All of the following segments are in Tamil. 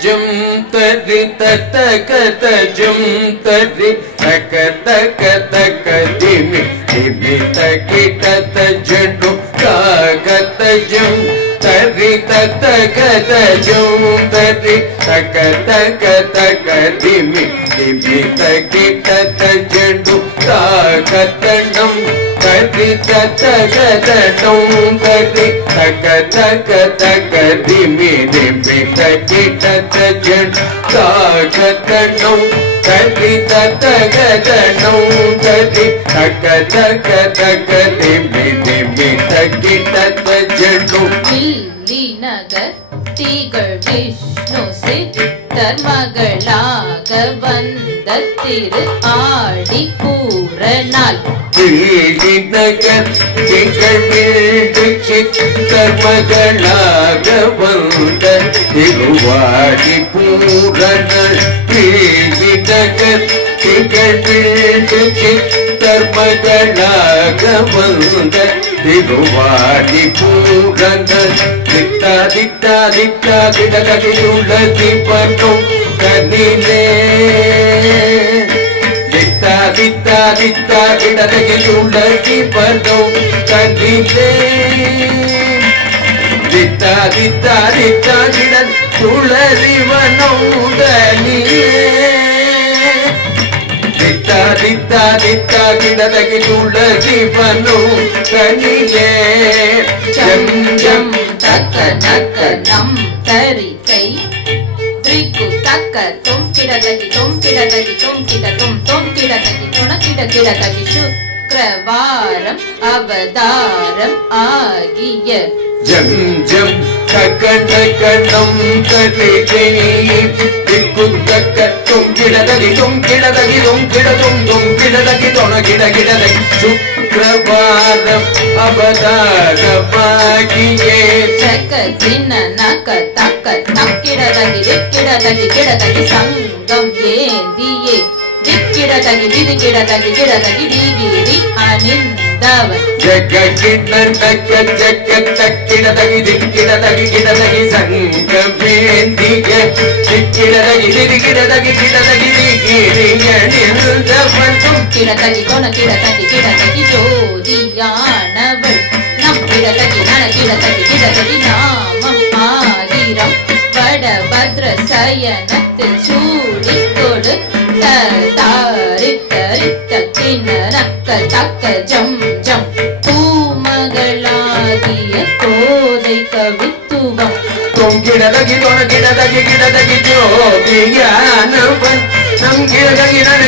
jum tari tata jum tari taka dimi dimi taki tata jendu taka jum tari tata jum tari taka dimi dimi taki tata jendu taka nam tari tata dum tari taka dimi dimi taki tata jendu taka nam tari tata dum tari taka dimi dimi taki tata jendu Delhi நகர் திகழ் விஷ்ணு சித்தர் மகளாக வந்த திரு ஆடி பூரணால் தில்லி நகர் திகழ் விஷ்ணு சித்தர் மகளாக வந்த திருவாடி பூரணால் தில்லி நகர் திகழ் விஷ்ணு சித்தர் மகளாக வந்த திருவாடி பூரணால் திட்டா திட்டா திட்டா திடகதியுள்ள தீபனும் கனிலே திட்டா திட்டா திட்டா திடகதியுள்ள தீபனும் கனிலே திட்டா திட்டா திட்டா திட துளரிவனும் கனிலே திட்டா திட்டா திட்டா கிடதகிலுள்ள ஜீவனும் கனிலே ஜம் ஜம் தக்க நக்க நம் தரிசை திரிக்கு தக்க தொம் கிடதகி தொம் கிடதகி தொம் கிட தொம் கிடதகி தொண கிடதகி சுக்ரவாரம் அவதாரம் ஆகிய ஜம் ஜம் தக்க தக்க நம் தரிசை திக்கு தக்க தொம் கிடதகி தொம் கிடதகி தொம் கிட தொம் கிடதகி தொண கிடதகி சுக்ரவாரம் அவதாரமாகியே சக்க சின்ன நக்க தக்க தக்கிடதகி கிடதகி சங்கம் ஏந்தியே திக்கிடதகி திகிடதகி திகிரி அணிந்தவன் ஜக கிண்ண தக்க ஜக்க தக்கிடதகி திக்கிடதகி கிடதகி சங்கமேந்திய திக்கிடதகி திகிடதகி திகிரி அணிந்தவன் கிடதகி கொன கிடதகி ஜோதியானவள் நம் கிடதகி நன கிடதகி நாமம் ஆயிரம் வடபத்ர சயனத்தில் சூடி கொடு தாரித்த கிணக்க தக்க ஜம் ஜம் பூமகளாகிய கோதை கவித்துவம் தொங்கிடதகி கிடதகி ஜோதியானவன் நம் கிடதகி நன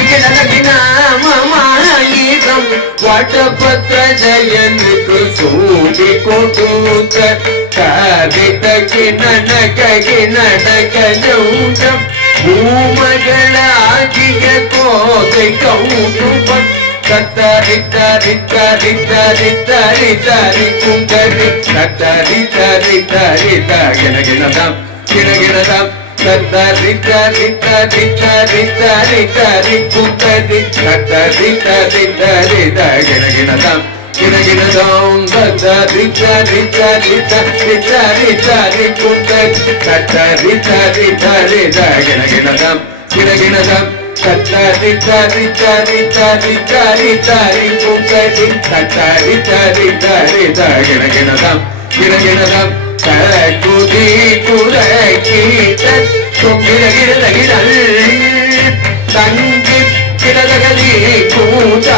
கிடதகி நாமமாயிரம் வடபத்ர ஜயனுக்கு சூடி கொடுத்த காரித்த கிணக்க ஜௌஜம் பூமகளாகிய கோதை கௌதுவம் தத்தரி தரி தரி தரி தரி தரி குந்தரி தத்தரி தரி தரி தகினகினதாம் கிணகினதாம் தத்தரி தரி தரி தரி தரி தரி குந்தரி தத்தரி தரி தரி தகினகினதாம் கிணகினதாம் தத்தரி தரி தரி தரி தரி தரி குந்தரி தத்தரி தரி தரி தகினகினதாம் கிணகினதாம் தத்தரி தரி தரி தரி தரி தரி குந்தரி தத்தரி தரி தரி தகினகினதாம் கிணகினதாம் குதி குறைக்கீட்ட தொங்கிடகிடகிடல் தங்கி கிடதகதி கூதா